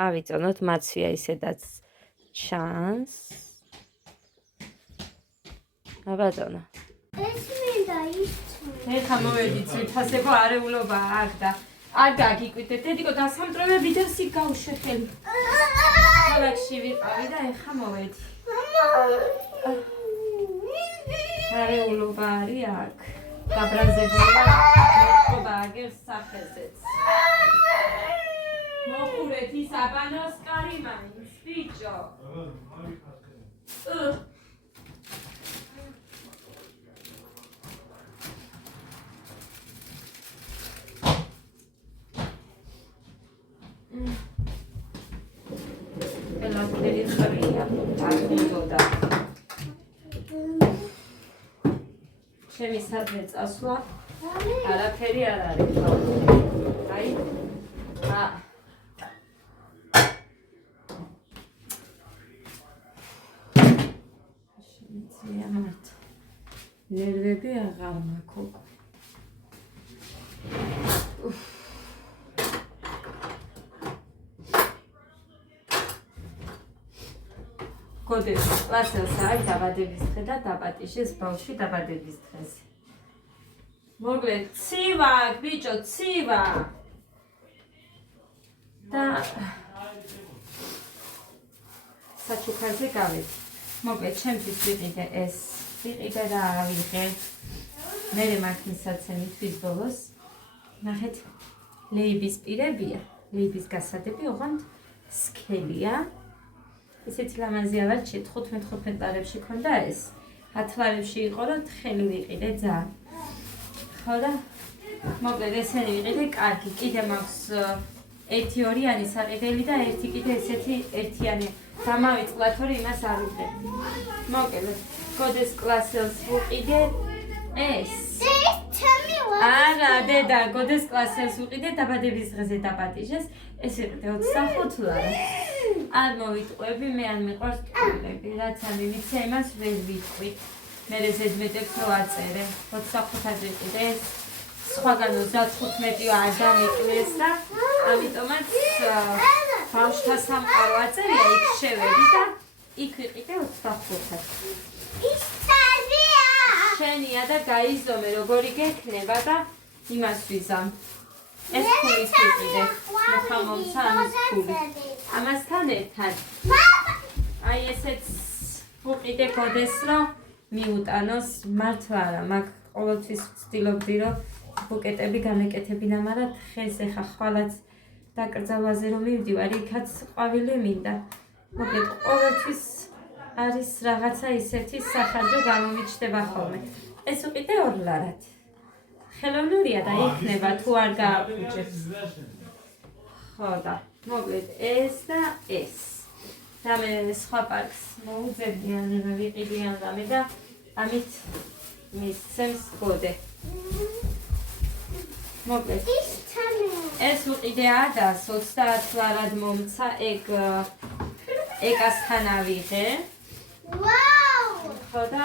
ავიწონოთ მაცვია ისედაც ჩანს. აბატონო. ეს მინდა ისწავლო. ეხა მოვედით ძვირფასებო არეულობა აქ და არ გაგიკვირდეთ. დედიკო დასამტრევები და სი გავუშე ხელი. ქალაქში ვიყავი და ეხა მოვედი. არეულობა არის აქ. გაბრაზებულია მოწყობა აგერს სახეზეც. მოხურეთ ის აბანოს კარი მაინც, ბიჭო. ყველაფერი ხარია, აღუნდოდა. ჩემი სადმე წასვლა არაფერი არ არის. აი, ნერვები აღარ მაქვს. გოდეს კლასელს არის დაბადების დღე და დაპატიშეს ბავშვი დაბადების დღეს. მოგლეთ, ცივა, ბიჭო, ცივა. და საჩუქარზე გავედი. მოგლეთ, ჩემთვის ვიყიდე ეს. ვიყიდე და ავიღე. მერე მაგნისაცემი თვის ბოლოს. ნახეთ, ლეიბის პირებია. ლეიბის გასადები ოღონდ სქელია. ისეთი ლამაზია ვარჩი 15 ლარებში ქონდა ეს. 10 ლარებში იყო რომ თხელი ვიყიდე ძალიან. ხო და მოკლედ ესენი ვიყიდე კარგი. კიდე მაქვს ერთი ორიანი საყიდელი და ერთი კიდე ესეთი ერთიანი. დამავიწყლათ რომ იმას არ ვიყიდე. მოკლედ გოდეს კლასელს ვიყიდე ეს. არა, დედა, გოდეს კლასელს ვიყიდე დაბადების დღეზე დაპატიჟეს. ეს იყიდე 25 ლარი. არ მოვიტყვები, მე არ მიყვარს ტყუილები, რაც არ მივიცე, იმას ვერ ვიტყვი. მერე ზედმეტებს რო აწერე, 25-ად ვიყიდეს, სხვაგან 35 არ დამიკლეს და ამიტომაც ბავშვთა სამყარო აწერია, იქ შევედი და იქ ვიყიდე 25-ად. ის თავია! შენია და გაიზომე, როგორი გექნება და იმას ვიზამ. ეს ფულის ვიყიდე, მოხამომცა ამის ფული. ამასთან ერთად. აი ესეც ვუყიდე გოდეს რომ მიუტანოს მართლა არა, მაგ ყოველთვის ვცდილობდი რომ ბუკეტები გამეკეთებინა, მაგრამ დღეს ეხა ხვალაც დაკრძალვაზე რომ მივდივარ, იქაც ყვავილი მინდა. მოკლედ ყოველთვის არის რაღაცა ისეთი სახარჯო გამომიჩნდება ხოლმე. ეს ვუყიდე 2 ლარად. ხელოვნურია და იქნება თუ არ გააყუჭებს. ხო და მოკლედ ეს და ეს. და მე სხვა პარკს მოუძებდიან ვიყიდიან რამე და ამით მისცემს გოდე. მოკლედ ეს ვიყიდე ადას 30 ლარად მომცა ეკასთან ავიღე. ვაუ! ხო და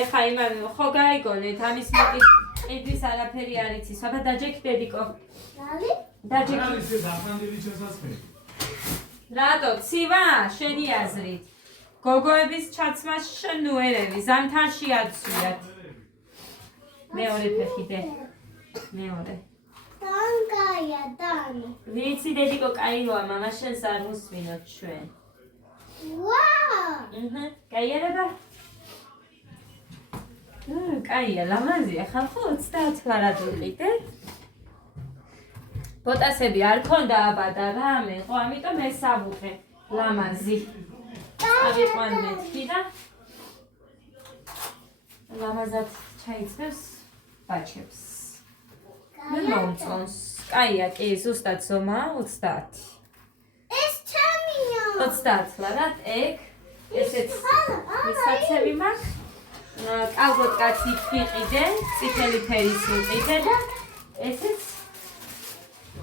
ეხა იმან ხო გაიგონეთ ამის მოკიდვის არაფერი არ იცის. აბა დაჯექი დედიკო. რალი? დაჯექი. ეს დაფრანდილი შესაძლებელი. რატო, ცივა, შენი აზრით. გოგოების ჩაცმას შნუერები, ზამთარში აცვიათ. მეორე ფეხი. მეორე. დანკაია, დან. ვიცი დედიკო, კაიროა, მამა შენს არ მუსვინოთ ჩვენ. ვაუ! გაიარება? კაია, ლამაზია, ხალხო 30 ლარად ვიყიდე. ბოტასები არ ქონდა აბა და რამე, ხო, ამიტომ ეს ავუხე, ლამაზი. ავიყვან მეთქი და ლამაზად ჩაიცნებს ბაჩებს. მე მომწონს. კაია, კი, ზუსტად ზომა 30. ეს ჩემია. 30 ლარად ეგ ესეც მისაცემი მაქვს. კალბოტკაცი ვიყიდე, წითელი ფერის ვიყიდე და ესეც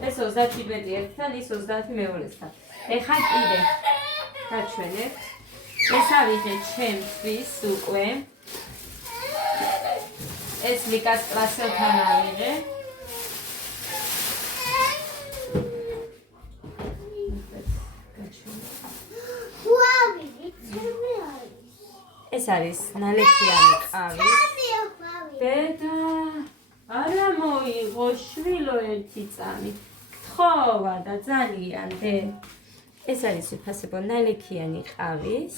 ეს 31 ერთთან, ის 30 მეორესთან. ეხა კიდე გაჩვენებთ. ეს ავიღე ჩემთვის უკვე. ეს ლიკას კლასელთან ავიღე. ეს არის ნალექიანი ყავი. დედა არა მოიღო შვილო ერთი წამი. გთხოვა და ძალიან დე. ეს არის უფასებო ნალექიანი ყავის.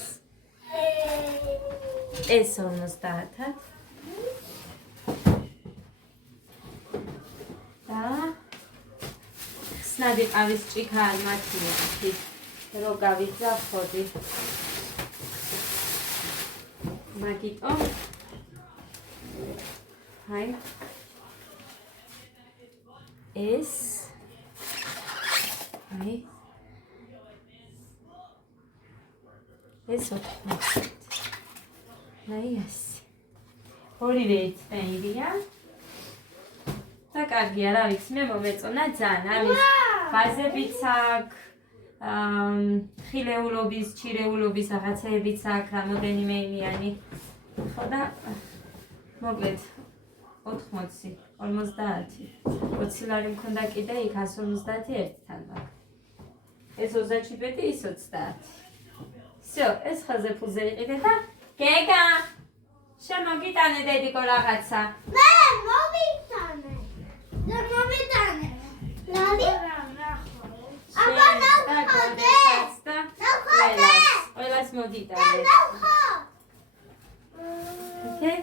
ეს 50-ად. და ხსნადი ყავის ჭიქა არ მათია იქ რო გავიძახოდი. მაგიტო აი ეს აი ეს ოთხი აი ეს ორივე წეირია და კარგია რა ვიცი მე მომეწონა ძალიან ამის ბაზებიც აქვს ხილეულობის, ჩირეულობის რაღაცეებიც აქვს რამოდენიმე იმიანი. ხო და მოკლედ 80, 50. 20 ლარი მქონდა კიდე იქ 151-თან მაგ. ეს 27, ის 30. всё, ეს ხაზე ფულზე იყიდე და გეგა შემოგიტანე დედიკო რაღაცა. მე მომიტანე. და მომიტანე. ლალი აბა ნახოდე. ყველას მოდიტანე. ოკეი?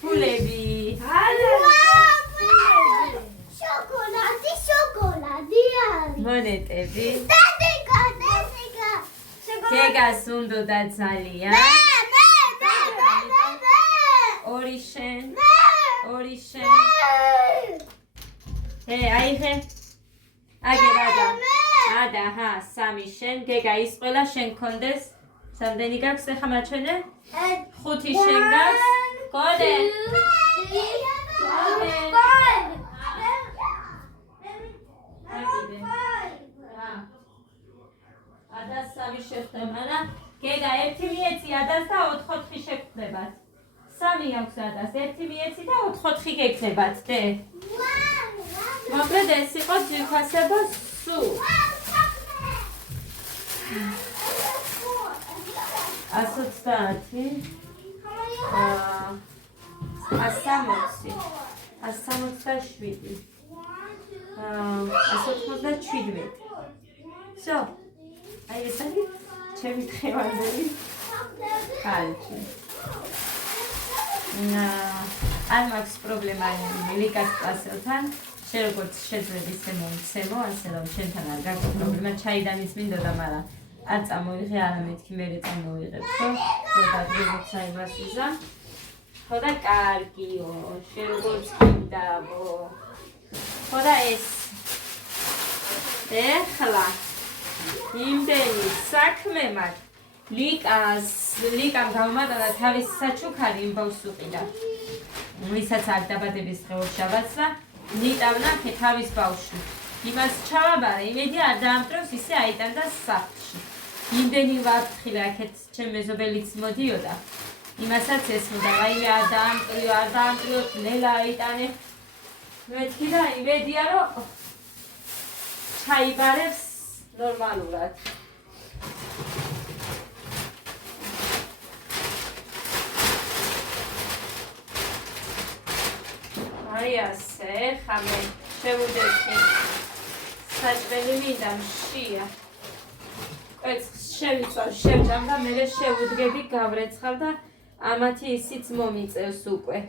ფულები. შოკოლადი არის. მონეტები. დედიკა. გეგას უნდოდა ძალიან. ორი შენ. აიღე. ადა, ჰა, 3 შენ, გეგა ის ყველა შენ გქონდეს. რამდენი გაქვს ახლა მაჩვენე? 5 შენ გაქვს. გოდე. ადას 3 შეხდება და გეგა 1 მიეცი ადას და 4-4 შეგხვდებათ. 3 აქვს ადას, 1 მიეცი და 4-4 გეკნებათ, დე. მოკლედ ეს იყო ძვირფასებო სუ. 130 160 167 187 всё აი ეს არის ჩემი დღევანდელი ხალხი არ მაქვს პრობლემა ლიკას კლასელთან შენ როგორც შეძლები ისე მომცემო ასე რომ შენთან არ გაქვს პრობლემა ჩაიდანის მინდოდა მაგრამ არ წამოიღე არამეთქი მე წამოიღებ ხო და დღესაც აიბას ვიზა ხო და კარგიო შენ როგორც გინდაო ხო და ეს ეხლა იმდენი საქმე მაქვს ლიკამ გამომატანა თავის საჩუქარი იმ ბავშვს უყიდა ვისაც არ დაბადების დღეო შაბათს და ნიტავნა თავის ბავშვი იმას ჩავაბარე იმედი არ დაამტრევს ისე აიტანდა სახლში იმდენი ვაფრთხილე აქეთ ჩემ მეზობელიც მოდიოდა იმასაც ესმოდა რაიმე არ დაამტრივო ნელა აიტანე მეთქი და იმედია რომ ჩაიბარებს ნორმალურად აი ასე ხამე შევუდექი საჭმელი მინდა მშია კვეცხს შევიწვა შევჭამ და მე შევუდგები გავრეცხავ და ამათი ისიც მომიწევს უკვე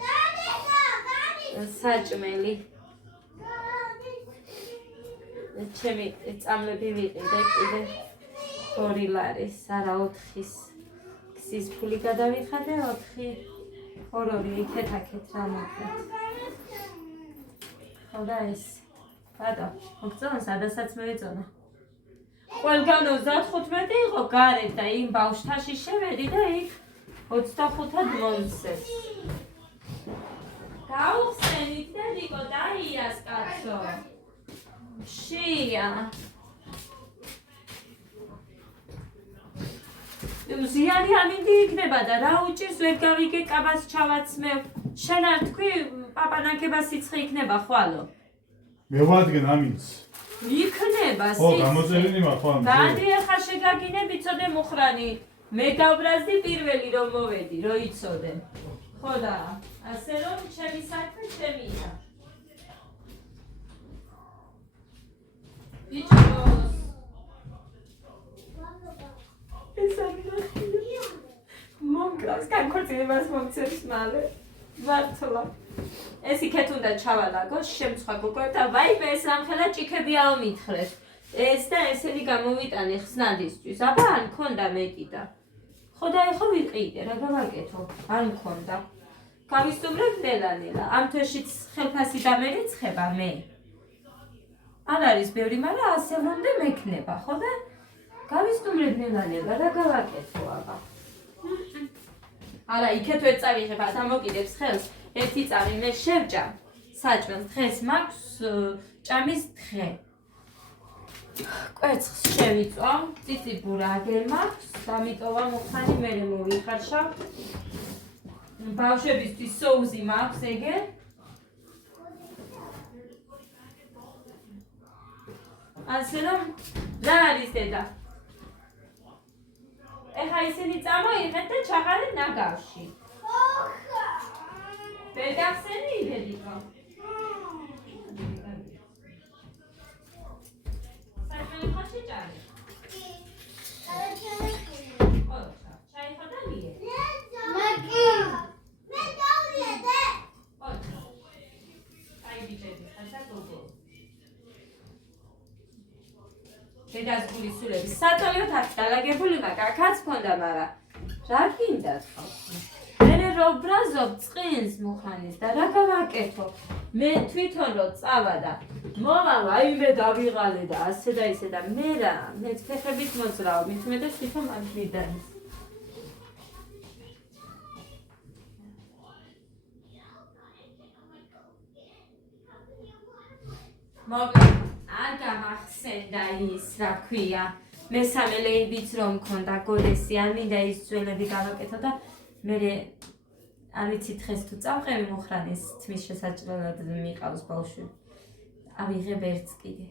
საჭმელი ჩემი წამლები ვიყიდე კიდე 2 ლარის არა 4-ის გზის ფული გადავიხადე 4 ორ-ორი იქეთ-აქეთ რა მოხდეთ ხო და ეს ბატო მოგწონა სადასაც მევეწონა ყველგან 35 იყო გარეთ და იმ ბავშვთაში შევედი და იქ 25-ად მომცეს გაუხსენით და დიკო დაიას კაცო შია ზიანი ამინდი იქნება და რა უჭირს ვერ გავიგე კაბას ჩავაცმევ შენ არ თქვი პაპანაკება სიცხე იქნება ხვალო მე ვადგენ ამინს იქნება სიცხე ხო გამოწერილი მაქვს ხო გადი ახლა შეგაგინები ცოდე მუხრანი მე გავბრაზდი პირველი რომ მოვედი, რომ იცოდე. ხო და ასე რომ ჩემი საქმე ჩემია. ბიჭოს. ეს აღიხია. მომკლავს განქორწინებას მომცემს მალე. მართლა. ეს იქეთ უნდა ჩავალაგო შემცხვა გოგოებს და ვაიმე ეს რამხელა ჭიქებიაო მითხრეს. ეს და ესენი გამოვიტანე ხსნადისთვის. აბა არ მქონდა მეტი და. ხო და ეხო ვიყიდე რა გავაკეთო? არ მქონდა. გავისტუმრებ ნელა-ნელა. ამ თვეშიც ხელფასი დამერიცხება მე. არ არის ბევრი, მაგრამ ასე მომდე მექნება, ხო და გავისტუმრებ ნელა-ნელა რა გავაკეთო აბა? არა, იქეთ ვერ წავიღებ, დამოკიდებს ხელს. ერთი წამი მე შევჭამ საჭმელს. დღეს მაქვს ჭამის დღე. კვერცხს შევიწვავ, ციციბურა აგერ მაქვს, დამიტოვა მუხანი მე მოვიხარშავ. ბავშვებისთვის соуზი მაქვს ეგერ. ასე რომ რა არის დედა? ეხა ისინი წამოიღეთ და ჩაყარეთ ნაგავში. ვერ გახსენი იდედიკო? საჭმელი ხო შეჭარი? ჩაი ხო დალიე? მე დავლიე. აი ბიჭები, ხარდა გოგო. დედას გულის სულები საწოლიოდ აქ დალაგებული მაგაკაც მქონდა, მაგრამ რა გინდათ ხო? მე რო ბრაზობ წყინს მუხანის და რა გავაკეთო? მე თვითონ რო წავა და მოვალ აიმე დავიღალე და ასე და ისე და მე რა, მე ფეხებით მოძრავ, მით უმეტეს თვითონ მაგ მიდანის. მოგე არ გამახსენდა ის რა ქვია მესამე ლეიბიც რომ მქონდა გოდესი არ მინდა ის ძველები გავაკეთო და მე არ ვიცი დღეს თუ წავყევი მუხრანის თმის შესაჭრელად მიყავს ბავშვი ავიღებ ერთს კიდე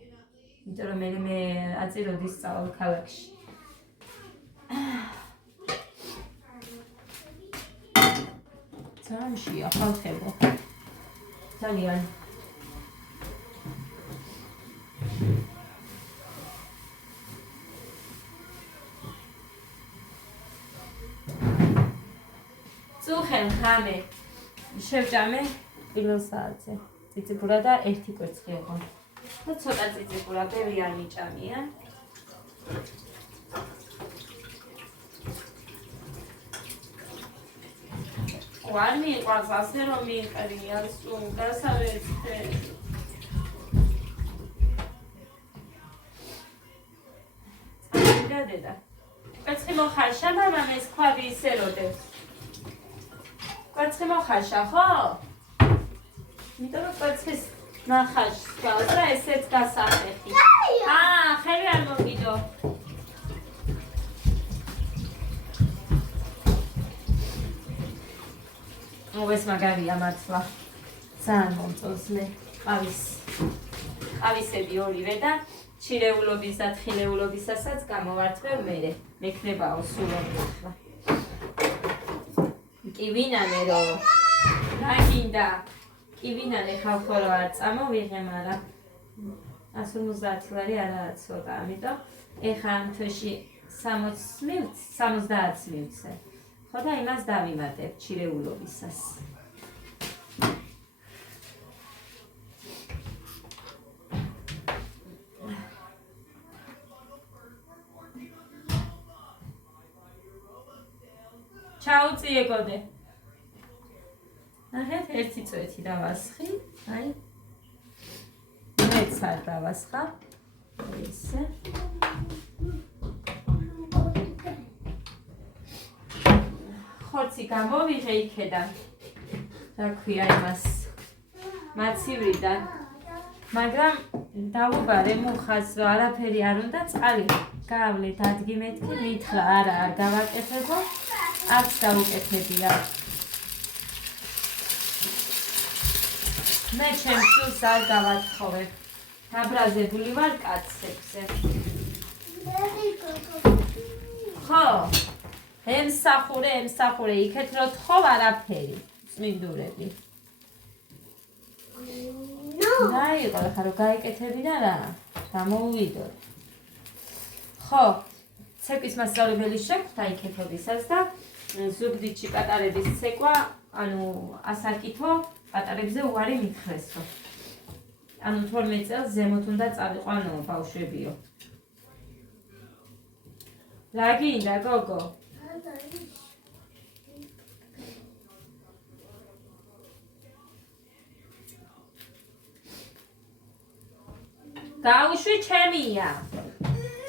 იმიტომ რომ მე აწიროდი სწავლ ქალაქში ძალიან ახალხებო ძალიან წუხენ ხამე შევჭამე პირველ საათზე ციციბურა და ერთი კვერცხი იყო და ცოტა ციციბურა ბევრი არ მიჭამია არ მიყვარს ასე რომ მიიყრია სულ დასავლეთით დედა კვერცხი მოხარშა მამამ ეს ქვაბი ისე როდებს კვერცხი მოხარშა ხო? იმიტომ რომ კვერცხის ნახაშს გავს და ესეც გასახეხი ხელი არ მოგიდო ეს მაგარია მართლა ძალიან მომწონს მე ყავისები ორივე და ჩირეულობის და თხილეულობისასაც გამოვართვევ მერე მექნებაო სულ ახლა კივინანე რო რა გინდა კივინანე ხალხო რო არ წამოვიღე მაგრამ 150 ლარი არაა ცოტა ამიტომ ეხა ამ თვეში 70 მივცე ხო და იმას დავიმატებ ჩირეულობისას ჩაუწიე გოდე. ნახეთ, ერთი წვეთი დავასხი, აი. მეც არ დავასხა. ისე. ხორცი გამოვიღე იქედან. რა ქვია იმას? მაცივრიდან. მაგრამ დავუბარე მუხას, არაფერი არ უნდა წყალი. გავლე დადგი მეთქი, მითხრა არა, არ გავაკეთებო. არც დაუკეთებია. მე ჩემს შულს არ გავათხოვებ. დაბრაზებული ვარ კაცებზე. ხო, ემსახურე, იქეთ რო თხოვ არაფერი, წმინდურები. დაიყო, ხა რო გაიკეთებინა რა, გამოუვიდოთ. ხო, ცეკვის მასწავლებელი შეგვთა იქეთობისას და ზუგდიდში პატარების ცეკვა, ანუ ასაკითო პატარებზე უარი მითხრესო. ანუ 12 წელს ზემოთ უნდა წავიყვანო ბავშვებიო. რა გინდა გოგო? გაუშვი ჩემია.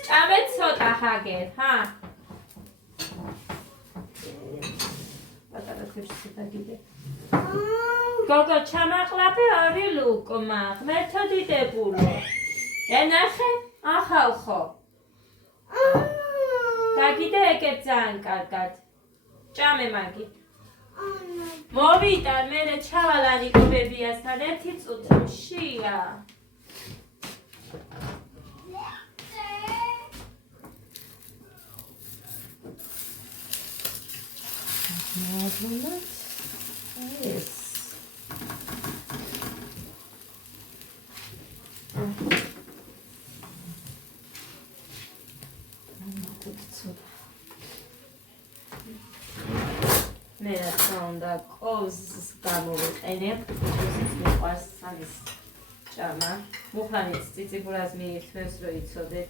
ჭამე ცოტა ჰაგერ, ხა? პატარა თებში დაგიდე. გოგო ჩამაყლაპე ორი ლუკმა, ღმერთო დიდებულო. ენახე, ახალხო. დაგიდე ეგეთ ძალიან კარგად. ჭამე მაგი. მოვიტან მერე ჩავალ ანიკობებიასთან ერთი წუთშია. მოგონოთ ეს მე რაც უნდა კოზს გამოვიყენებ, კოზს მიყვარს ამის ჭამა. მუხლანიც ციციბურას მიირთმევს, რომ იცოდეთ.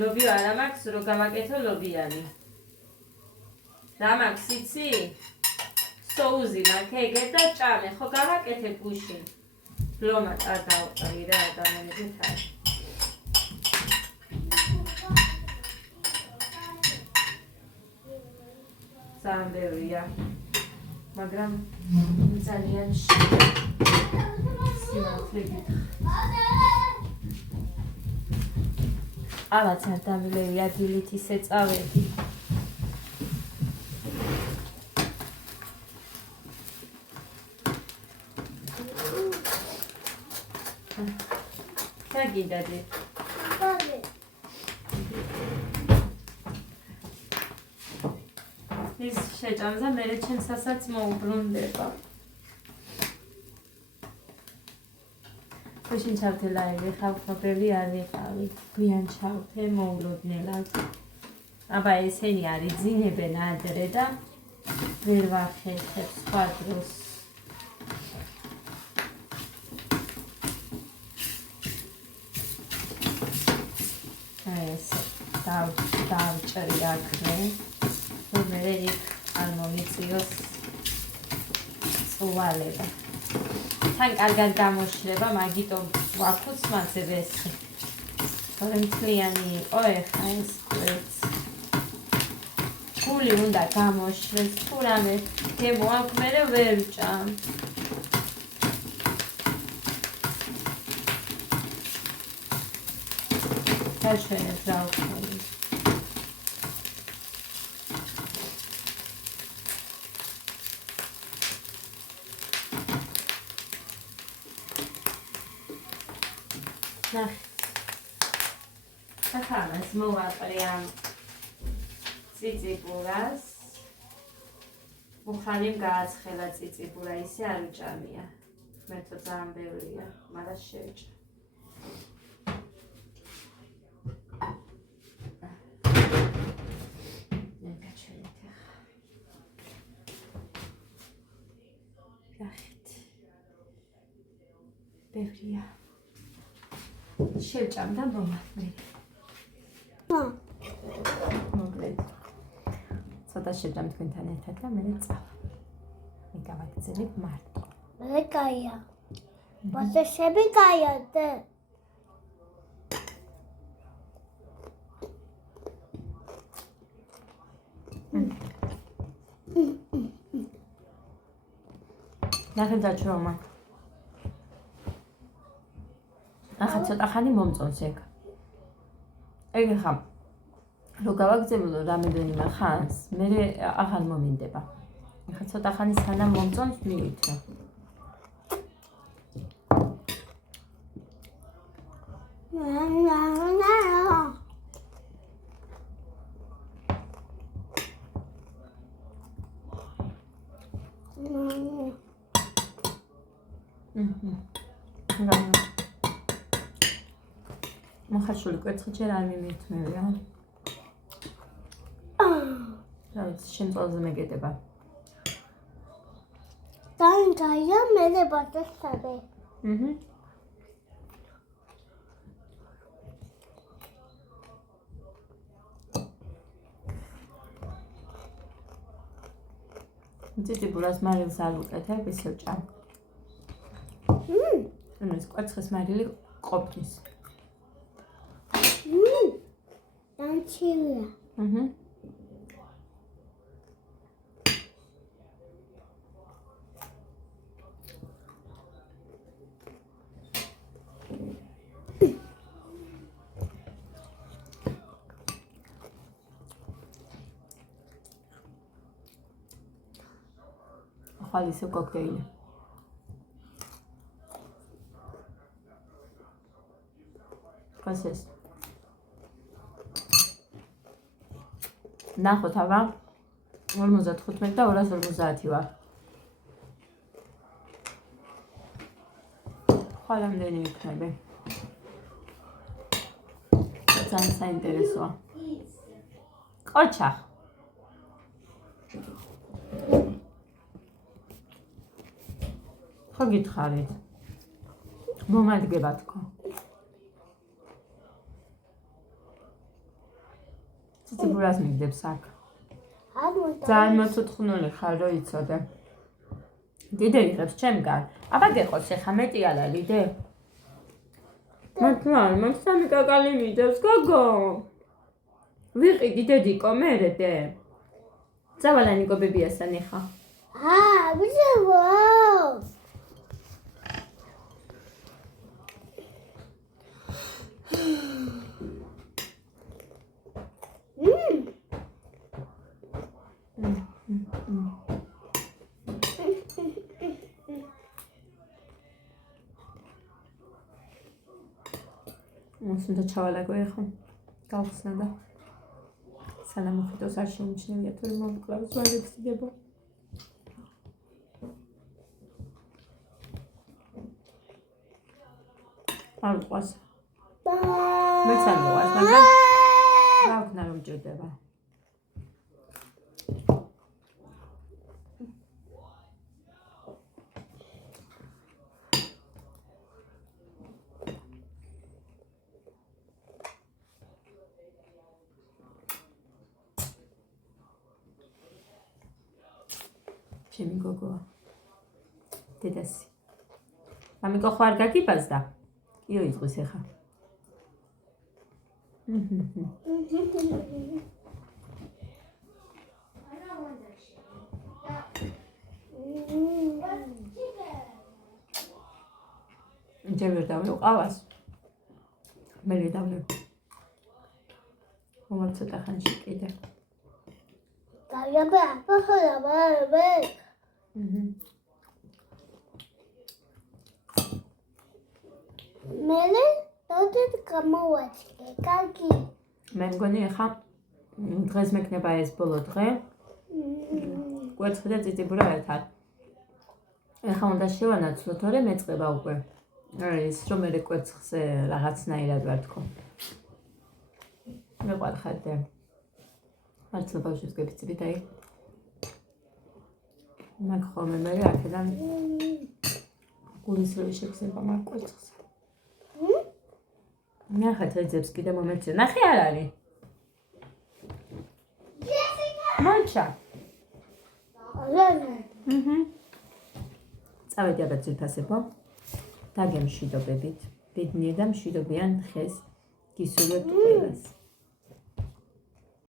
ლობი არა მაქვს, რომ გამაკეთო ლობიანი. რა მაქვს იცი? სოუზი მაქვს ეგეთ და ჭამე, ხო გამაკეთებ გუშინ. ლომა წარდაუყრი რა ადამიანებით არის. ძალიან ბევრია, მაგრამ ძალიან სიმართლე გითხრა. ყავაც არ დამილევია დილით ისე წავედი. რა გინდა დი? ის შეჭამს და მერე ჩემსასაც მოუბრუნდება. გუშინ ჩავთე ლაივი, ხალხობელი არ ვიყავი. გვიან ჩავთე, მოულოდნელად. აბა ესენი არის ძინებენ ადრე და ვერ ვახერხებ სხვა დროს. ესე დავჭრი აქვე. მერე იქ არ მომიწიოს წვალება. თან კარგად გამოშლება, მაგიტომ ვაქუც მასე ვესხი. თორემ მთლიანი იყო ეხა ეს კვერც. გული უნდა გამოშლეს, თუ რამე გემო აქვს, მერე ვერ ვჭამ. დაშვენებ რა ვქონი. ახალას მოვაყრე ამ ციციბურას. მუხლანიმ გააცხელა ციციბურა, ისე არ უჭამია. მეთო ძალიან ბევრია, მაგრამ შევჭა. ბევრია. შევჭამ და მომაყრე. მოგლედ. ცოტა შევჭამ თქვენთან ერთად და მე წავალ. მე გავაგზავნებ მარტო. მე კაია. ბოსეშები კაია და. ნახეთ დაჩვეუმა. ახლა ცოტა ხანი მომწონს ეგ. ეგ ხა რო გავაგზავნო რამოდენიმე ხანს, მე აღარ მომინდება. ახლა ცოტა ხანი სანამ მომწონს მივიწვა. მოხარშული კვერცხი ჯერ არ მიმირთმევია. რა ვიცი, შენ ყველაზე მეგედება. დაინგაია მე ბატონსაბე. ძიძიბურას მარილს არ ვუკეთებ, ისევ ჭამ. ანუ ეს კვერცხის მარილი ყოფნის. დამჩივია. ახალ ისევ კოქტეილი. Kas jest? ნახოთ აბა 55 და 250 ვარ. ხალამდენი იქნება. ძალიან საინტერესოა. ყოჩა. ხო გითხარით. მომადგება თქო. ციციბურას მიგდებს აქ. ძალიან მოწუთხნული ხარ, რო იცოდე. დიდე იღებს ჩემგან. აბა გეყოს ეხა მეტი არა ლიდე. მაგრამ მან სამი კაკალი მიდევს გოგო. ვიყიდი დედიკო მერე. წავალანი გობებიასთან ეხა. ბიჭო. უნდა ჩავალაგო ეხლა. გავხსნა და სანამ უხიდოს არ შეუმჩნევია თუ რომ მომკლავს ვაჟებს დება. არ ყავს. მეც არ მოყავს, მაგრამ რა ვქნა რომ ჭირდება. ჩემი გოგოა. დედასი. მამიკო ხო არ გაგიბაზდა? იო იწვის ეხა. ჯერ ვერ დავყავას. მე ვერ დავლებ. მომავალ ცოტა ხანში კიდე. დაიაბა, ახლა მელე დოდეთ გამოვაჩქე, კარგი. მე მგონი ახლა დღეს მექნება ეს ბოლო დღე. კვერცხი და ციციბურა ერთად. ახლა უნდა შევანაცვლო, თორემ მეწყება უკვე. ის რომ მე კვერცხზე რაღაცნაირად ვარ თქო. მე ყარხადე. მართლა ბავშვებს გეფიცებით აი. მაგ ხოლმე მე აქედან გულისრევი შეგზება მაგ კვერცხს. ნახეთ ეძებს კიდე მომეწე. ნახე არ არის. მანჩა. წავედი აბა ძირფასებო. დაგემშვიდობებით. ბედნიერ და მშვიდობიან ხეს გისურვებთ ყველას.